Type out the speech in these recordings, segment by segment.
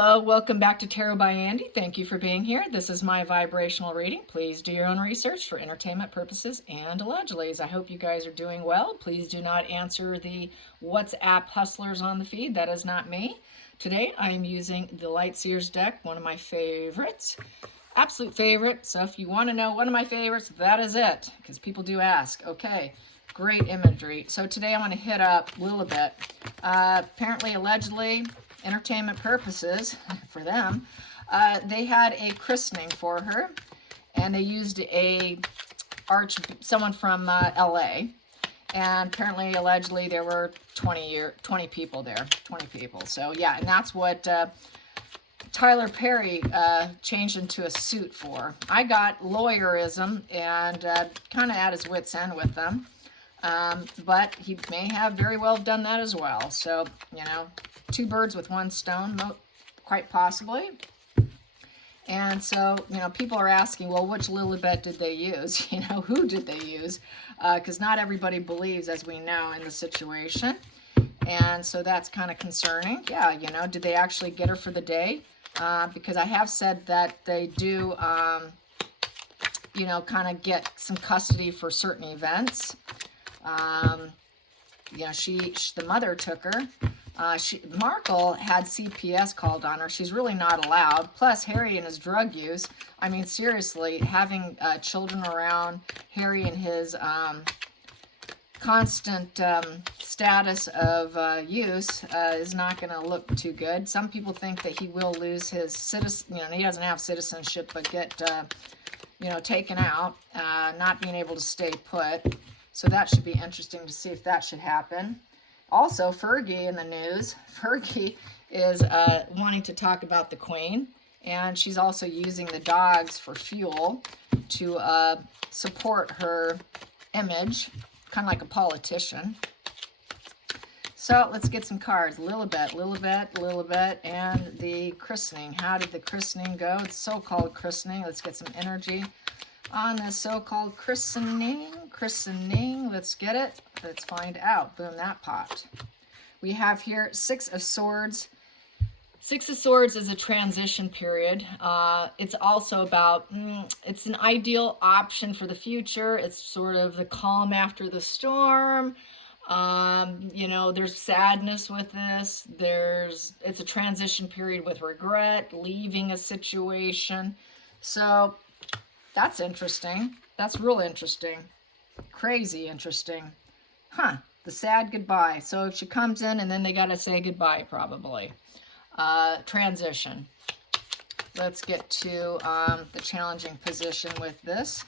Hello, welcome back to Tarot by Andy. Thank you for being here. This is my vibrational reading. Please do your own research for entertainment purposes and allegedly. I hope you guys are doing well. Please do not answer the WhatsApp hustlers on the feed. That is not me. Today I am using the Light Seers deck, one of my favorites. Absolute favorite. So if you want to know one of my favorites, that is it. Because people do ask. Okay, great imagery. So today I'm going to hit up Lilibet. Apparently, allegedly, entertainment purposes for them, they had a christening for her, and they used someone from LA, and apparently allegedly there were 20 people there, 20 people. So yeah, and that's what Tyler Perry changed into a suit for. I got lawyerism and kind of at his wit's end with them, but he may have very well done that as well. So, you know, two birds with one stone, quite possibly. And so, you know, people are asking, well, which Lilibet did they use? You know, who did they use? Because not everybody believes, as we know, in the situation. And so that's kind of concerning. Yeah, you know, did they actually get her for the day? Because I have said that they do, you know, kind of get some custody for certain events. You know, the mother took her. Markle had CPS called on her. She's really not allowed. Plus, Harry and his drug use. I mean, seriously, having children around Harry and his constant status of use is not going to look too good. Some people think that he will lose his citizen. You know, he doesn't have citizenship, but get you know, taken out, not being able to stay put. So that should be interesting to see if that should happen. Also, Fergie in the news. Fergie is wanting to talk about the Queen, and she's also using the dogs for fuel to support her image, kind of like a politician. So let's get some cards. Lilibet, and the christening. How did the christening go? It's so-called christening. Let's get some energy on this so-called christening. Let's get it. Let's find out. Boom, that popped. We have here Six of Swords. Six of Swords is a transition period. It's also about, it's an ideal option for the future. It's sort of the calm after the storm. You know, there's sadness with this. It's a transition period with regret, leaving a situation. So that's interesting. That's real interesting. Crazy interesting. Huh. The sad goodbye. So if she comes in and then they got to say goodbye probably. Transition. Let's get to the challenging position with this.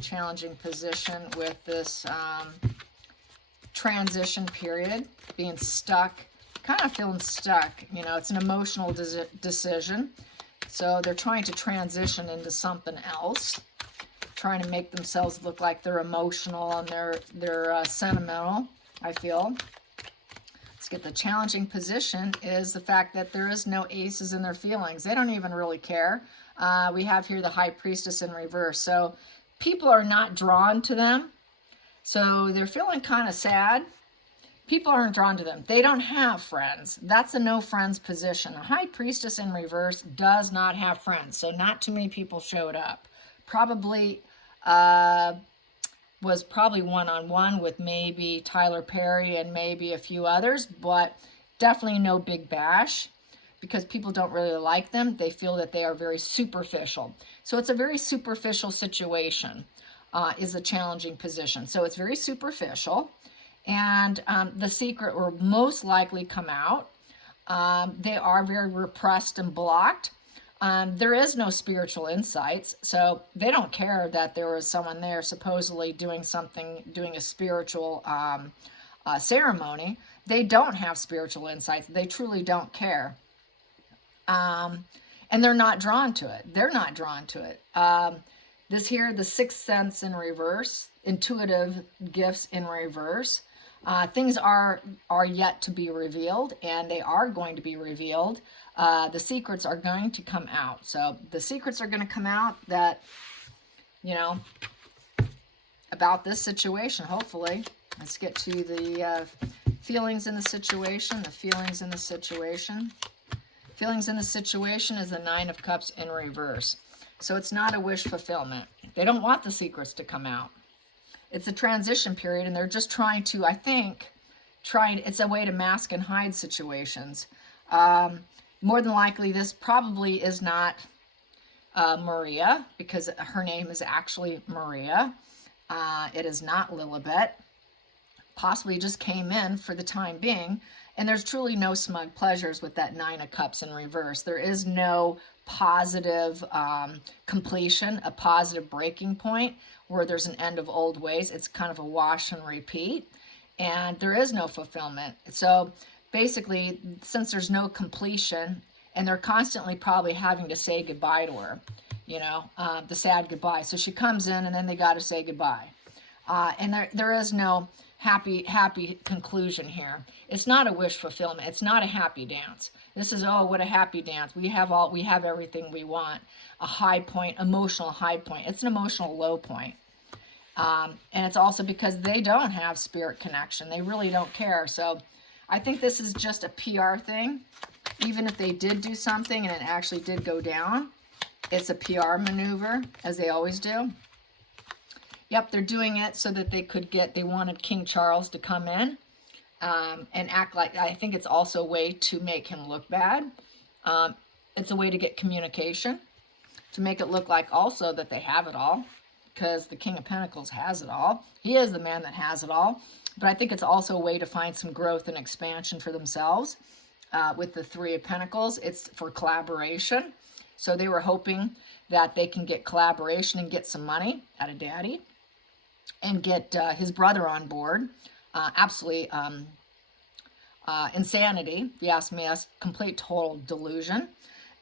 Challenging position with this transition period. Being stuck. Kind of feeling stuck. You know, it's an emotional decision. So they're trying to transition into something else. Trying to make themselves look like they're emotional and they're sentimental, I feel. Let's get the challenging position is the fact that there is no aces in their feelings. They don't even really care. We have here the High Priestess in reverse. So people are not drawn to them. So they're feeling kind of sad. People aren't drawn to them. They don't have friends. That's a no friends position. A High Priestess in reverse does not have friends. So not too many people showed up. Probably was probably one-on-one with maybe Tyler Perry and maybe a few others, but definitely no big bash because people don't really like them. They feel that they are very superficial. So it's a very superficial situation, is a challenging position. So it's very superficial, and the secret will most likely come out. They are very repressed and blocked. There is no spiritual insights, so they don't care that there was someone there supposedly doing something, doing a spiritual ceremony. They don't have spiritual insights. They truly don't care. And they're not drawn to it. They're not drawn to it. This here, the sixth sense in reverse, intuitive gifts in reverse. Things are yet to be revealed, and they are going to be revealed. The secrets are going to come out. So the secrets are going to come out that, you know, about this situation, hopefully. Let's get to the feelings in the situation, Feelings in the situation is the Nine of Cups in reverse. So it's not a wish fulfillment. They don't want the secrets to come out. It's a transition period, and they're just trying to, I think, it's a way to mask and hide situations. More than likely, this probably is not Maria, because her name is actually Maria. It is not Lilibet. Possibly just came in for the time being. And there's truly no smug pleasures with that Nine of Cups in reverse. There is no positive completion, a positive breaking point where there's an end of old ways. It's kind of a wash and repeat. And there is no fulfillment. So basically, since there's no completion, and they're constantly probably having to say goodbye to her, you know, the sad goodbye. So she comes in, and then they got to say goodbye. And there is no happy conclusion here. It's not a wish fulfillment. It's not a happy dance. This is, oh, what a happy dance. We have everything we want. A high point, emotional high point. It's an emotional low point. And it's also because they don't have spirit connection. They really don't care. So I think this is just a PR thing. Even if they did do something and it actually did go down, it's a PR maneuver, as they always do. Yep, they're doing it so that they wanted King Charles to come in and act like, I think it's also a way to make him look bad. It's a way to get communication, to make it look like also that they have it all, because the King of Pentacles has it all. He is the man that has it all. But I think it's also a way to find some growth and expansion for themselves. With the Three of Pentacles, it's for collaboration. So they were hoping that they can get collaboration and get some money out of Daddy and get his brother on board. Absolutely insanity, if you ask me. That's complete, total delusion.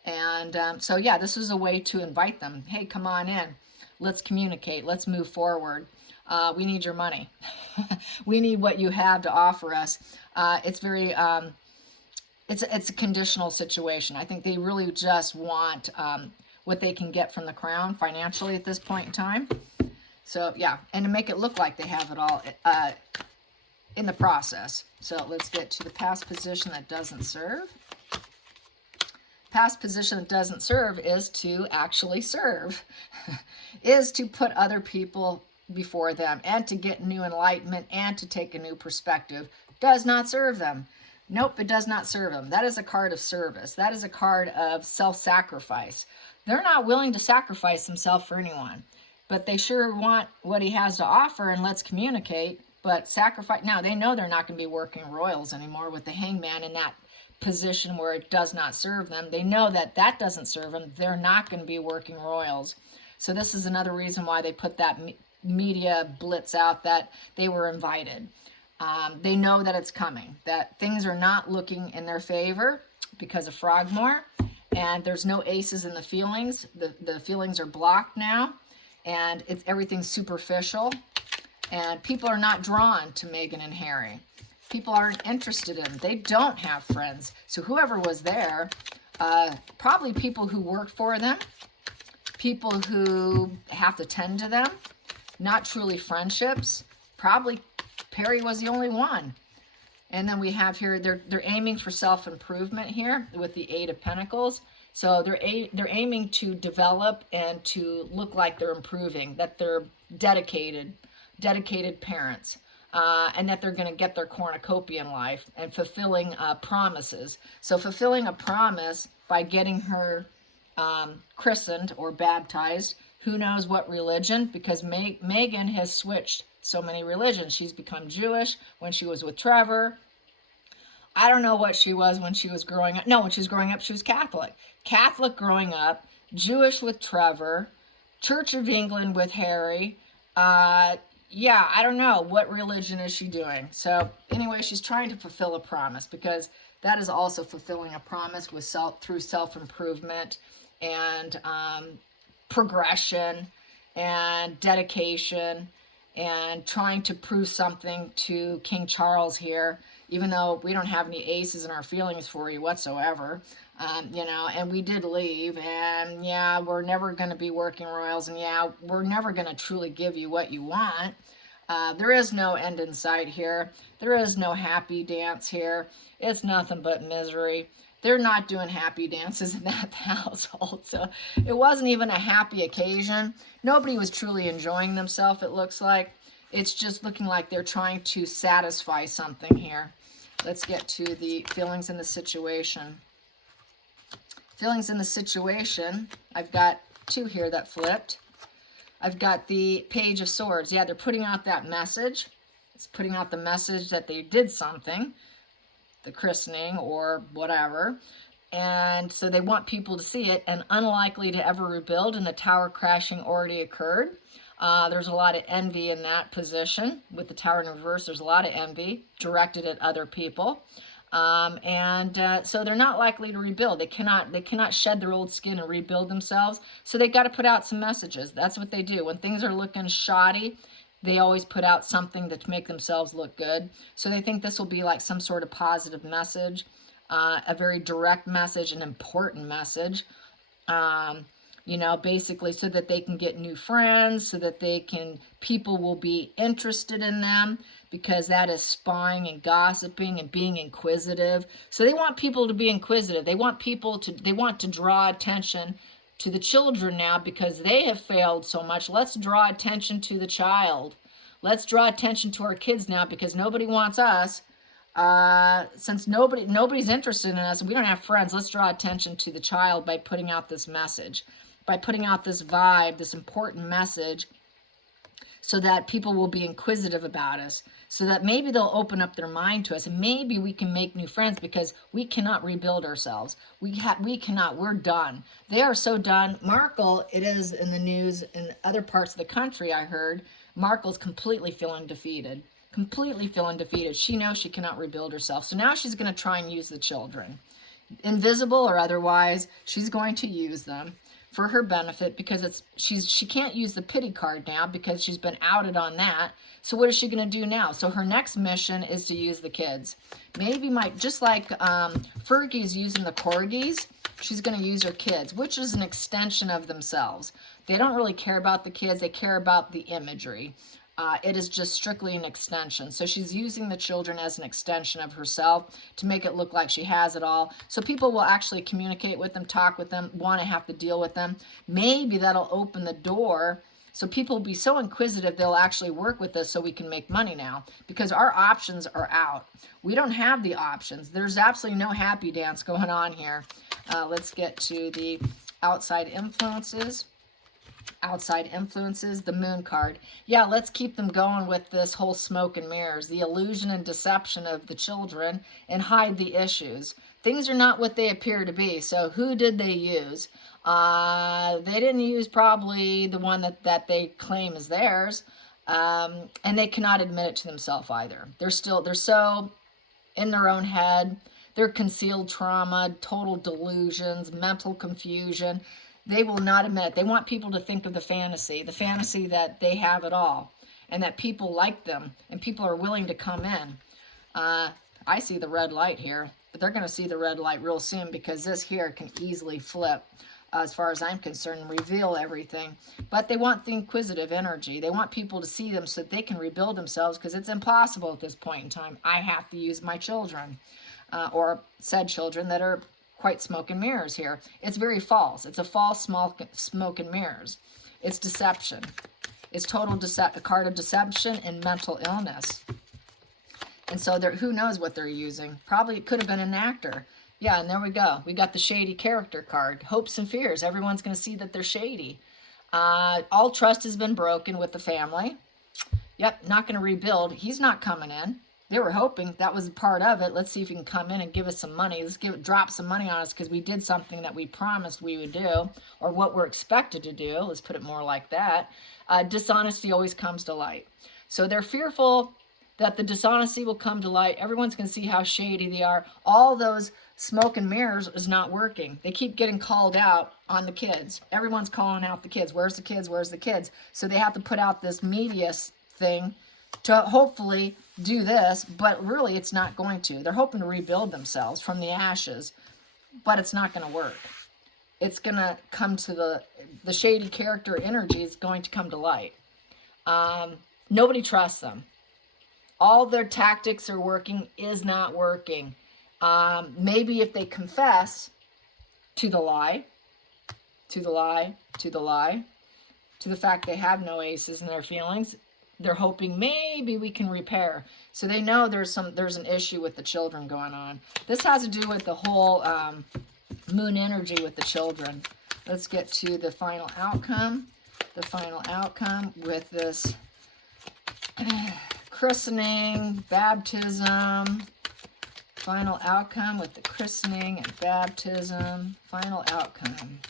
And so, yeah, this is a way to invite them. Hey, come on in. Let's communicate. Let's move forward. We need your money. We need what you have to offer us. It's very, it's a conditional situation. I think they really just want what they can get from the crown financially at this point in time. So, yeah, and to make it look like they have it all in the process. So let's get to the past position that doesn't serve. Past position that doesn't serve is to actually serve, is to put other people before them and to get new enlightenment and to take a new perspective. Does not serve them. Nope, it does not serve them. That is a card of service. That is a card of self-sacrifice. They're not willing to sacrifice themselves for anyone, but they sure want what he has to offer, and let's communicate. But sacrifice, now they know they're not going to be working royals anymore with the Hangman in that position where it does not serve them. They know that that doesn't serve them. They're not going to be working royals. So this is another reason why they put that media blitz out that they were invited. They know that it's coming, that things are not looking in their favor because of Frogmore, and there's no aces in the feelings. The feelings are blocked now, and everything's superficial, and people are not drawn to Meghan and Harry. People aren't interested in them. They don't have friends. So whoever was there, probably people who work for them, people who have to tend to them, not truly friendships. Probably Perry was the only one. And then we have here, they're aiming for self-improvement here with the Eight of Pentacles. So they're aiming to develop and to look like they're improving, that they're dedicated parents. And that they're going to get their cornucopia in life and fulfilling promises. So fulfilling a promise by getting her christened or baptized. Who knows what religion? Because Meghan has switched so many religions. She's become Jewish when she was with Trevor. I don't know what she was when she was growing up. No, when she was growing up, she was Catholic. Catholic growing up, Jewish with Trevor, Church of England with Harry. Yeah, I don't know. What religion is she doing? So anyway, she's trying to fulfill a promise, because that is also fulfilling a promise with through self-improvement and progression and dedication and trying to prove something to King Charles here, even though we don't have any aces in our feelings for you whatsoever. You know, and we did leave, and yeah, we're never going to be working royals, and yeah, we're never going to truly give you what you want. There is no end in sight here. There is no happy dance here. It's nothing but misery. they're not doing happy dances in that household. So it wasn't even a happy occasion. Nobody was truly enjoying themselves, it looks like. It's just looking like they're trying to satisfy something here. Let's get to the feelings in the situation. Feelings in the situation. I've got two here that flipped. I've got the Page of Swords. Yeah, they're putting out that message. It's putting out the message that they did something, the christening or whatever. And so they want people to see it, and unlikely to ever rebuild, and the tower crashing already occurred. There's a lot of envy in that position. With the tower in reverse, there's a lot of envy directed at other people. So they're not likely to rebuild. They cannot shed their old skin and rebuild themselves. So they got to put out some messages. That's what they do. When things are looking shoddy, they always put out something to make themselves look good. So they think this will be like some sort of positive message, a very direct message, an important message. You know, basically so that they can get new friends, so that people will be interested in them, because that is spying and gossiping and being inquisitive. So they want people to be inquisitive. They want to draw attention to the children now because they have failed so much. Let's draw attention to the child. Let's draw attention to our kids now because nobody wants us. Since nobody's interested in us, we don't have friends. Let's draw attention to the child by putting out this message, by putting out this vibe, this important message, so that people will be inquisitive about us, so that maybe they'll open up their mind to us, and maybe we can make new friends, because we cannot rebuild ourselves. We cannot. We're done. They are so done. Markle, it is in the news in other parts of the country, I heard, Markle's completely feeling defeated. Completely feeling defeated. She knows she cannot rebuild herself. So now she's going to try and use the children. Invisible or otherwise, she's going to use them for her benefit, because she can't use the pity card now because she's been outed on that. So what is she going to do now? So her next mission is to use the kids. Maybe just like Fergie's using the corgis, she's going to use her kids, which is an extension of themselves. They don't really care about the kids. They care about the imagery. It is just strictly an extension. So she's using the children as an extension of herself to make it look like she has it all. So people will actually communicate with them, talk with them, want to have to deal with them. Maybe that'll open the door. So people will be so inquisitive, they'll actually work with us so we can make money now, because our options are out. We don't have the options. There's absolutely no happy dance going on here. Let's get to the outside influences. Outside influences, the moon card. Yeah, let's keep them going with this whole smoke and mirrors, the illusion and deception of the children, and hide the issues. Things are not what they appear to be. So who did they use? They didn't use probably the one that they claim is theirs, and they cannot admit it to themselves either. They're so in their own head. They're concealed trauma, total delusions, mental confusion. They will not admit it. They want people to think of the fantasy that they have it all, and that people like them, and people are willing to come in. I see the red light here, but they're going to see the red light real soon, because this here can easily flip, as far as I'm concerned, and reveal everything. But they want the inquisitive energy. They want people to see them so that they can rebuild themselves, because it's impossible at this point in time. I have to use my children, or said children that are quite smoke and mirrors here. It's very false. It's a false smoke and mirrors. It's deception. It's total a card of deception and mental illness. And so who knows what they're using? Probably it could have been an actor. Yeah, and there we go. We got the shady character card. Hopes and fears. Everyone's going to see that they're shady. All trust has been broken with the family. Yep, not going to rebuild. He's not coming in. They were hoping that was part of it. Let's see if he can come in and give us some money. Let's drop some money on us because we did something that we promised we would do, or what we're expected to do. Let's put it more like that. Dishonesty always comes to light. So they're fearful that the dishonesty will come to light. Everyone's going to see how shady they are. All those smoke and mirrors is not working. They keep getting called out on the kids. Everyone's calling out the kids. Where's the kids? Where's the kids? So they have to put out this media thing to hopefully do this, but really it's not going to. They're hoping to rebuild themselves from the ashes, but it's not going to work. It's going to come to the shady character energy is going to come to light. Nobody trusts them. All their tactics are working is not working. Maybe if they confess to the lie, to the lie, to the lie, to the fact they have no aces in their feelings, they're hoping maybe we can repair. So they know there's an issue with the children going on. This has to do with the whole moon energy with the children. Let's get to the final outcome. The final outcome with this christening, baptism. Final outcome with the christening and baptism. Final outcome.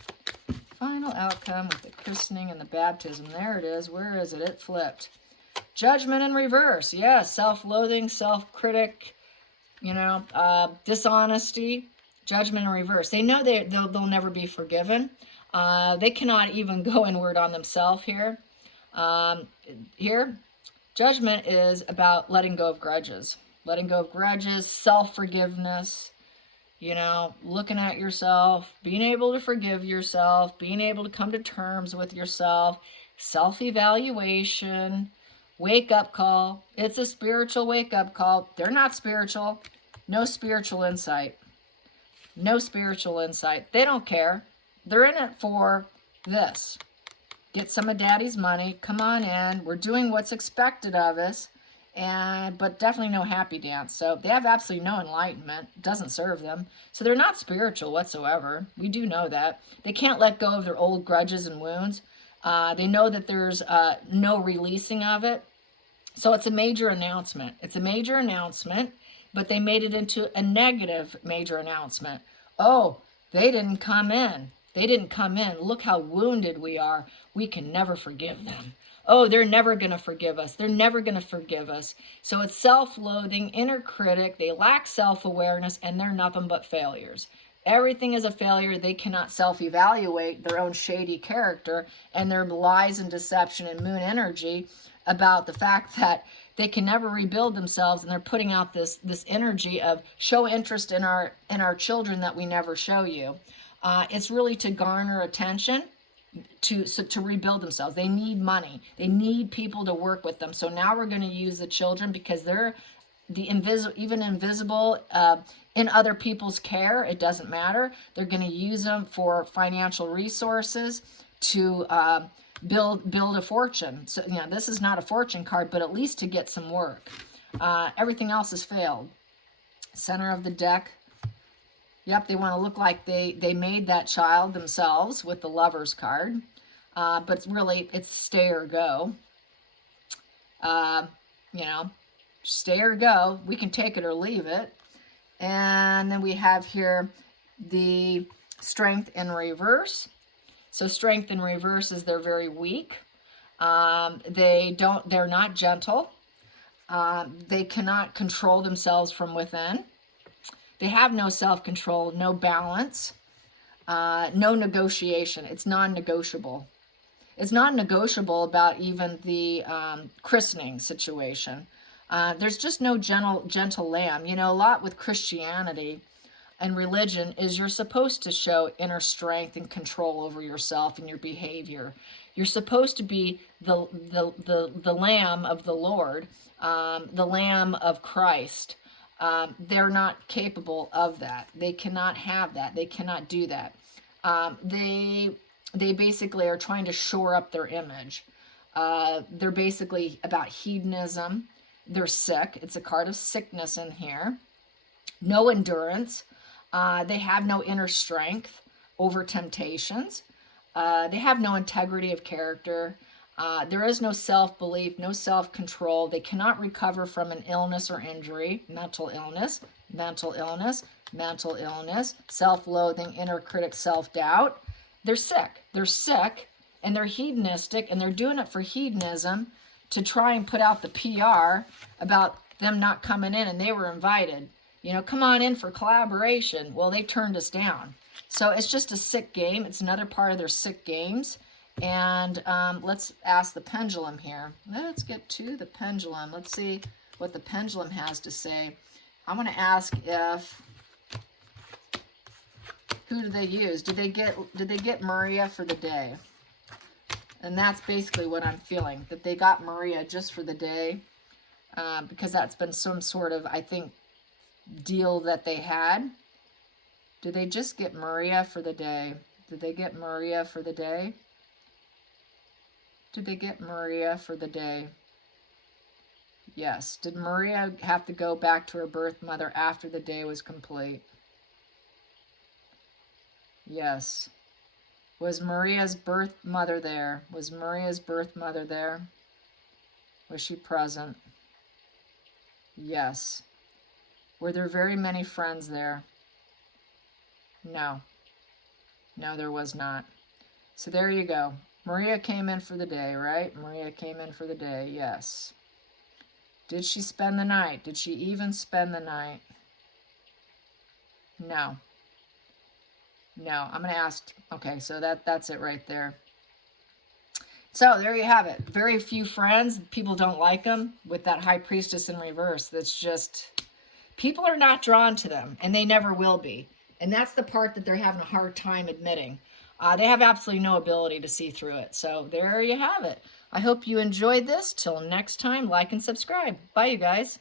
Final outcome with the christening and the baptism. There it is. Where is it? It flipped. Judgment in reverse. Yeah, self-loathing, self-critic, you know, dishonesty, judgment in reverse. They know they'll never be forgiven. They cannot even go inward on themselves here. Here, judgment is about letting go of grudges. Letting go of grudges, self-forgiveness, you know, looking at yourself, being able to forgive yourself, being able to come to terms with yourself, self-evaluation, wake-up call. It's a spiritual wake-up call. They're not spiritual. No spiritual insight. No spiritual insight. They don't care. They're in it for this. Get some of Daddy's money. Come on in. We're doing what's expected of us. But definitely no happy dance. So they have absolutely no enlightenment. It doesn't serve them. So they're not spiritual whatsoever. We do know that. They can't let go of their old grudges and wounds. They know that there's no releasing of it. So it's a major announcement. It's a major announcement, but they made it into a negative major announcement. Oh, they didn't come in. They didn't come in. Look how wounded we are. We can never forgive them. Oh, they're never going to forgive us. They're never going to forgive us. So it's self-loathing, inner critic. They lack self-awareness, and they're nothing but failures. Everything is a failure. They cannot self-evaluate their own shady character and their lies and deception and moon energy about the fact that they can never rebuild themselves, and they're putting out this energy of show interest in our children that we never show you. It's really to garner attention, to rebuild themselves. They need money. They need people to work with them. So now we're going to use the children because they're even invisible in other people's care. It doesn't matter. They're going to use them for financial resources to build a fortune. So, you know, this is not a fortune card, but at least to get some work. Everything else has failed. Center of the deck. Yep, they want to look like they made that child themselves with the Lovers card. But it's really, it's stay or go. You know, stay or go. We can take it or leave it. And then we have here the Strength in reverse. So Strength in reverse is they're very weak. They're not gentle. They cannot control themselves from within. They have no self-control, no balance, no negotiation. It's non-negotiable. It's non-negotiable about even the christening situation. There's just no gentle lamb. You know, a lot with Christianity and religion is you're supposed to show inner strength and control over yourself and your behavior. You're supposed to be the lamb of the Lord, the lamb of Christ. They're not capable of that. They cannot have that. They cannot do that. They basically are trying to shore up their image. They're basically about hedonism. They're sick. It's a card of sickness in here. No endurance. They have no inner strength over temptations. They have no integrity of character. There is no self-belief, no self-control. They cannot recover from an illness or injury, mental illness, self-loathing, inner critic, self-doubt. They're sick. They're sick, and they're hedonistic, and they're doing it for hedonism to try and put out the PR about them not coming in, and they were invited. You know, come on in for collaboration. Well, they turned us down. So it's just a sick game. It's another part of their sick games. And let's ask the pendulum here. Let's get to the pendulum. Let's see what the pendulum has to say. I want to ask if, who do they use? Did they get Maria for the day? And that's basically what I'm feeling, that they got Maria just for the day, because that's been some sort of, I think, deal that they had. Did they just get Maria for the day? Did they get Maria for the day? Did they get Maria for the day? Yes. Did Maria have to go back to her birth mother after the day was complete? Yes. Was Maria's birth mother there? Was Maria's birth mother there? Was she present? Yes. Were there very many friends there? No. No, there was not. So there you go. Maria came in for the day, right? Maria came in for the day, yes. Did she spend the night? Did she even spend the night? No. No, I'm going to ask. Okay, so that's it right there. So there you have it. Very few friends. People don't like them with that High Priestess in reverse. That's just, people are not drawn to them, and they never will be. And that's the part that they're having a hard time admitting. They have absolutely no ability to see through it. So there you have it. I hope you enjoyed this. Till next time, like and subscribe. Bye, you guys.